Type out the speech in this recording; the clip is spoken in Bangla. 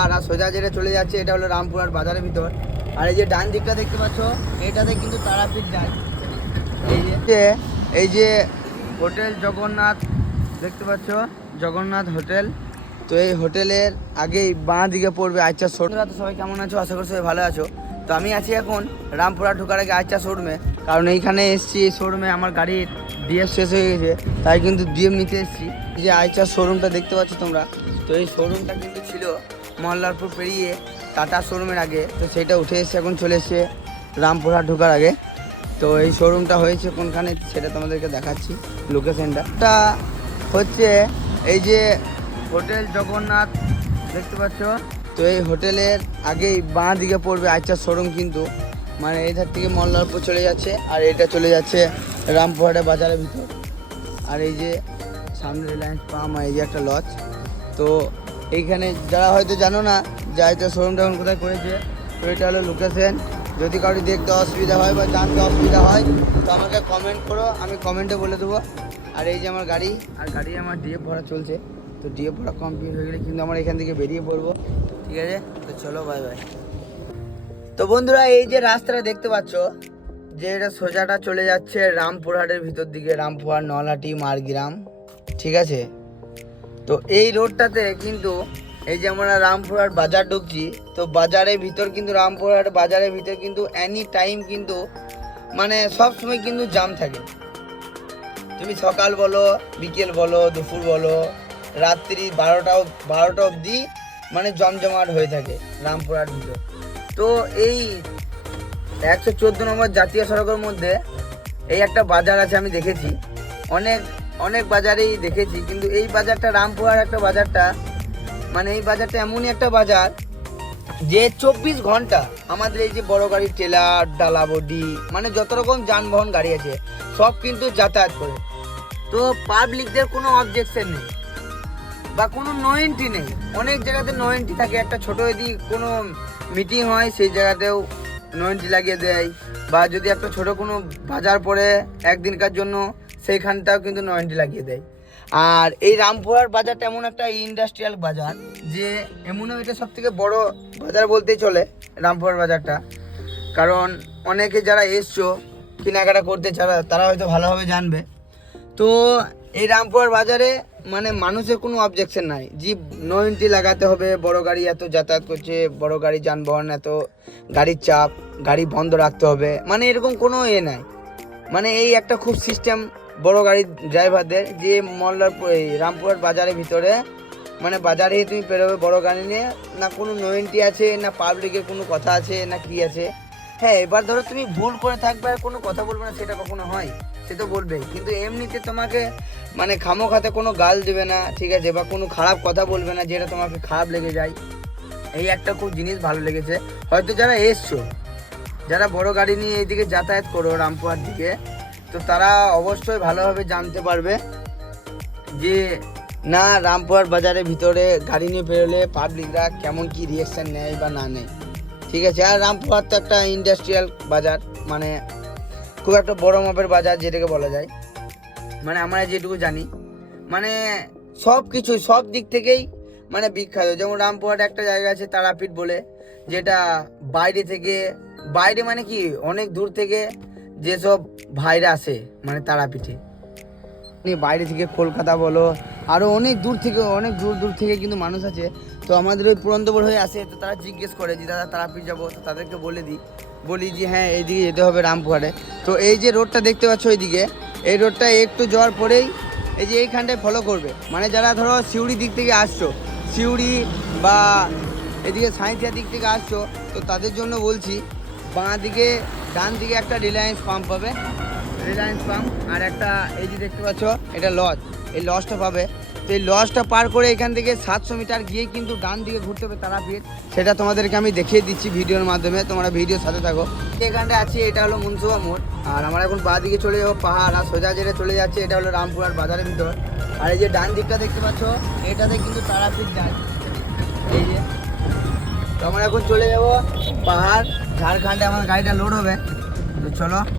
পাহাড় আর সোজা যেটা চলে যাচ্ছে এটা হলো রামপুরহাট বাজারের ভিতর। আর এই যে ডান দিকটা দেখতে পাচ্ছ এটাতে কিন্তু তারাপীঠ যায়। এই যে হোটেল জগন্নাথ দেখতে পাচ্ছ, জগন্নাথ হোটেল। তো এই হোটেলের আগেই বাঁ দিকে পড়বে আচ্ছা শোরুম। তো সবাই কেমন আছো? আশা করি সবাই ভালো আছো। তো আমি আছি এখন রামপুরহাট ঢোকার আগে আচ্ছা শোরুমে, কারণ এইখানে এসছি এই শোরুমে আমার গাড়ির ডিএফ শেষ হয়ে গেছে, তাই কিন্তু ডিএফ নিতে এসেছি। এই যে আইচার শোরুমটা দেখতে পাচ্ছ তোমরা, তো এই শোরুমটা কিন্তু ছিল মল্লারপুর পেরিয়ে টাটা শোরুমের আগে, তো সেটা উঠে এসে এখন চলে এসছে রামপুরহাট ঢোকার আগে। তো এই শোরুমটা হয়েছে কোনখানে সেটা তোমাদেরকে দেখাচ্ছি লোকেশনটা। এটা হচ্ছে এই যে হোটেল জগন্নাথ দেখতে পাচ্ছ, তো এই হোটেলের আগেই বাঁ দিকে পড়বে আচ্ছা শোরুম, কিন্তু মানে এধার থেকে মল্লারপুর চলে যাচ্ছে আর এটা চলে যাচ্ছে রামপুরহাটে বাজারের ভিতর। আর এই যে সামনে রিলায়েন্স পাম্প আর এই যে একটা লজ। তো এইখানে যারা হয়তো জানো না যে আচ্ছা শোরুমটা এখন কোথায় করেছে, তো এটা হলো লোকেশন। যদি কারোর দেখতে অসুবিধা হয় বা জানতে অসুবিধা হয় তো আমাকে কমেন্ট করো, আমি কমেন্টে বলে দেবো। আর এই যে আমার গাড়ি, আর গাড়ি আমার ডিএফ ভরা চলছে। তো ডিএফ ভরা কমপ্লিট হয়ে গেলে কিন্তু আমরা এখান থেকে বেরিয়ে পড়বো, ঠিক আছে? তো চলো বাই বাই। তো বন্ধুরা এই যে রাস্তাটা দেখতে পাচ্ছ যে এটা সোজাটা চলে যাচ্ছে রামপুরহাটের ভিতর দিকে, রামপুরহাট, নলহাটি, মারগ্রাম, ঠিক আছে? তো এই রোডটাতে কিন্তু এই যে আমরা রামপুরহাট বাজার ঢুকছি, তো বাজারের ভিতর কিন্তু রামপুরহাট বাজারের ভিতর কিন্তু এনি টাইম কিন্তু মানে সব সময় কিন্তু জাম থাকে। তুমি সকাল বলো, বিকেল বলো, দুপুর বলো, রাত্রি 12টা অবধি মানে জমজমাট হয়ে থাকে রামপুরহাট ভিতর। তো এই 114 নম্বর জাতীয় সড়কের মধ্যে এই একটা বাজার আছে, আমি দেখেছি অনেক বাজারেই দেখেছি, কিন্তু এই বাজারটা রামপুরহাট একটা বাজারটা মানে এই বাজারটা এমনই একটা বাজার যে 24 ঘন্টা আমাদের এই যে বড় গাড়ি, ট্রেলার, ডালাবডি, মানে যত রকম যানবাহন গাড়ি আছে সব কিন্তু যাতায়াত করে। তো পাবলিকদের কোনো অবজেকশন নেই বা কোনো নো এন্ট্রি নেই। অনেক জায়গাতে নো এন্ট্রি থাকে, একটা ছোট যদি কোনো মিটিং হয় সেই জায়গাতেও নো এন্ট্রি লাগিয়ে দেয়, বা যদি একটা ছোট কোনো বাজার পড়ে একদিনকার জন্য সেইখানটাও কিন্তু নো এন্ট্রি লাগিয়ে দেয়। আর এই রামপুরহাট বাজারটা এমন একটা ইন্ডাস্ট্রিয়াল বাজার যে এমনও এটা সব থেকে বড় বাজার বলতেই চলে রামপুরহাট বাজারটা। কারণ অনেকে যারা এসছো কেনাকাটা করতে তারা হয়তো ভালোভাবে জানবে। তো এই রামপুরহাট বাজারে মানে মানুষের কোনো অবজেকশন নাই যে নো এন্ট্রি লাগাতে হবে, বড় গাড়ি এত যাতায়াত করছে, বড় গাড়ি যানবাহন এত গাড়ির চাপ, গাড়ি বন্ধ রাখতে হবে, মানে এরকম কোনো নাই। মানে এই একটা খুব সিস্টেম বড় গাড়ির ড্রাইভারদের যে মল্লারপুর এই রামপুরহাট বাজারের ভিতরে মানে বাজারে তুমি পেরোবে বড় গাড়ি নিয়ে, না কোনো নো এন্ট্রি আছে, না পাবলিকের কোনো কথা আছে, না কি আছে। হ্যাঁ, এবার ধরো তুমি ভুল করে থাকবে আর কোনো কথা বলবে না, সেটা কখনো হয়? সে তো বলবেই, কিন্তু এমনিতে তোমাকে মানে খামোখাতে কোনো গাল দেবে না, ঠিক আছে, বা কোনো খারাপ কথা বলবে না যেটা তোমাকে খারাপ লেগে যায়। এই একটা খুব জিনিস ভালো লেগেছে। হয়তো যারা এসছো, যারা বড় গাড়ি নিয়ে এইদিকে যাতায়াত করো রামপুরহাট দিকে, তো তারা অবশ্যই ভালোভাবে জানতে পারবে যে না রামপুরহাট বাজারের ভিতরে গাড়ি নিয়ে বেরোলে পাবলিকরা কেমন কি রিয়াকশান নেয় বা না নেয়, ঠিক আছে? আর রামপুরহাট তো একটা ইন্ডাস্ট্রিয়াল বাজার, মানে খুব একটা বড় মাপের বাজার যেটাকে বলা যায়। মানে আমরা যেটুকু জানি মানে সব কিছু সব দিক থেকেই মানে বিখ্যাত। যেমন রামপুরহাট একটা জায়গা আছে তারাপীঠ বলে, যেটা বাইরে মানে কি অনেক দূর থেকে যেসব ভাইরা আসে মানে তারাপীঠে, বাইরে থেকে কলকাতা বলো আরও অনেক দূর থেকে কিন্তু মানুষ আছে। তো আমাদের ওই পুরন্দপুর হয়ে আসে, তো তারা জিজ্ঞেস করে যে দাদা তারাপীঠ যাবো, তো তাদেরকে বলি যে হ্যাঁ এইদিকে যেতে হবে রামপুরহাটে। তো এই যে রোডটা দেখতে পাচ্ছ ওইদিকে, এই রোডটা একটু যাওয়ার পরেই এই যে এইখানটায় ফলো করবে, মানে যারা ধরো সিউড়ি দিক থেকে আসছো, সিউড়ি বা এদিকে সাঁইথিয়া দিক থেকে আসছো, তো তাদের জন্য বলছি বাঁ দিকে ডান দিকে একটা রিলায়েন্স পাম্প পাবে, রিলায়েন্স পাম্প, আর একটা এই যে দেখতে পাচ্ছ এটা লজ, এই লজটা পাবে। তো এই লজটা পার করে এখান থেকে 700 মিটার গিয়ে কিন্তু ডান দিকে ঘুরতে হবে তারাপীঠ। সেটা তোমাদেরকে আমি দেখিয়ে দিচ্ছি ভিডিওর মাধ্যমে, তোমরা ভিডিওর সাথে থাকো। এখানটায় আছি, এটা হলো মুন্সুবা মোড়, আর আমরা এখন বাঁ দিকে চলে যাবো পাহাড়, আর সোজা যেটা চলে যাচ্ছে এটা হলো রামপুরহাট বাজারের ভিতর। আর এই যে ডান দিকটা দেখতে পাচ্ছ এটাতে কিন্তু তারাপীঠ যায়। এই যে তো আমরা এখন চলে যাবো পাহাড়, ঝাড়খণ্ডে আমার গাড়িটা লোড হবে, তো চলো।